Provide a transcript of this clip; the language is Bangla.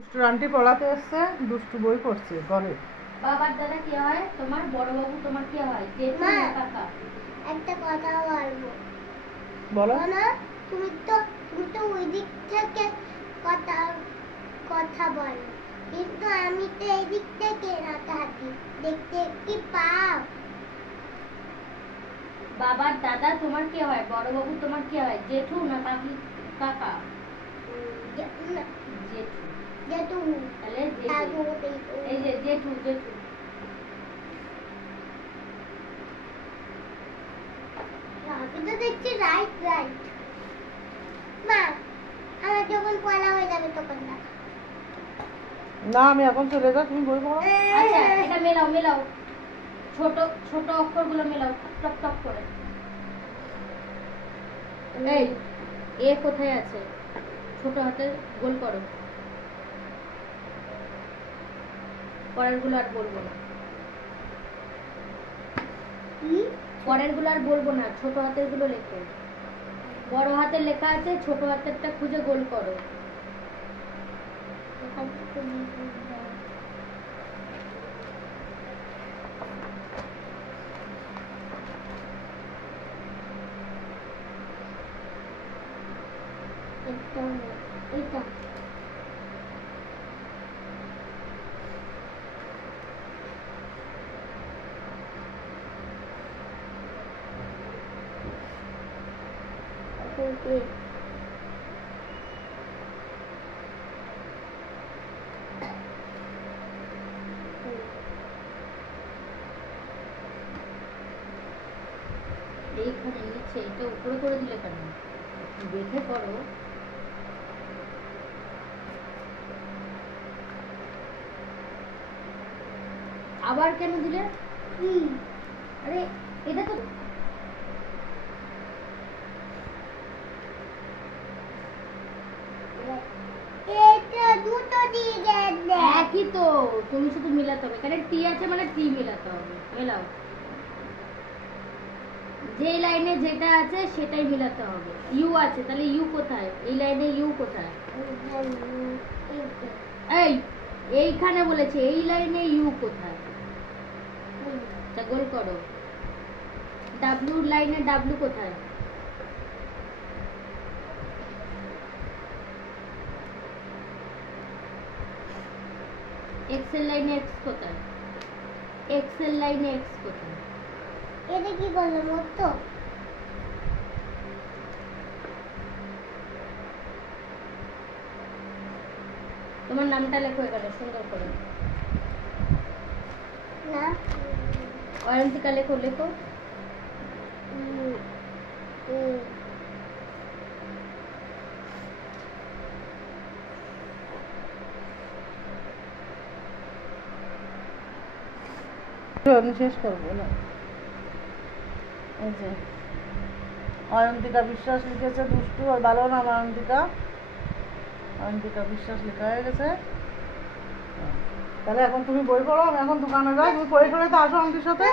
দুষ্টু আন্টি পড়াতে এসছে, দুষ্টু বই পড়ছে ঘরে। বাবার দাদা কি হয় তোমার? বড় বাবু তোমার কি হয়? জেঠু না কাকা? একটা কথা বলবো। বলো না, তুমি তো ওই দিক থেকে কথা কথা বলো, কিন্তু আমি তো এই দিক থেকে থাকি, দেখতে কি পাও? বাবার দাদা তোমার কি হয়? বড় বাবু তোমার কি হয়? জেঠু না কাকি কাকা? জেঠু। জেঠু। তাহলে এই যে জেঠু। আমি তো দেখছি রাইট। মা, আমার যখন পড়া হয়ে যাবে তখন না, আমি এখন চলে যাও, তুমি বই পড়ো। আচ্ছা, এটা মেলাও ছোট ছোট অক্ষরগুলো মেলাও টপ টপ করে। এই এ কোথায় আছে? ছোট হাতের গোল করো। পরেরগুলো আর বলবো না, পরেরগুলো আর বলবো না, ছোট হাতের গুলো লেখো। বড় হাতের লেখা আছে, ছোট হাতেরটা খুঁজে গোল করো। এটা Okay. এইখানে নিচে এটা উপরে করে দিলে কেন? দেখে করো। আবার কেন দিলে? আরে এটা তো একই তো, তুমি শুধু মিলাতে হবে। এখানে টি আছে মানে টি মিলাতে হবে। মেলাও, যে লাইনে যেটা আছে সেটাই মিলাতে হবে। ইউ আছে, তাহলে ইউ কোথায়? এই লাইনে ইউ কোথায়? এই এইখানে বলেছে, এই লাইনে ইউ কোথায়? তা গোল করো। ডাব্লিউ লাইনে ডাব্লিউ কোথায়? এক্স এর লাইনে এক্স কোথায়? এক্স এর লাইনে এক্স কোথায়? এটা কি করলাম? তো তোমার নামটা লেখো এখানে সুন্দর করে। না, অয়ন্তিকা লেখো। আমি শেষ করবো না। এই যে অয়ন্তিকা বিশ্বাস লিখেছে দুষ্টু, আর ভালো নাম অয়ন্তিকা বিশ্বাস লেখা হয়ে গেছে। তাহলে এখন তুমি বই পড়ো, আমি এখন দোকানে যাই। তুমি পড়ে তো আসো আন্টির সাথে।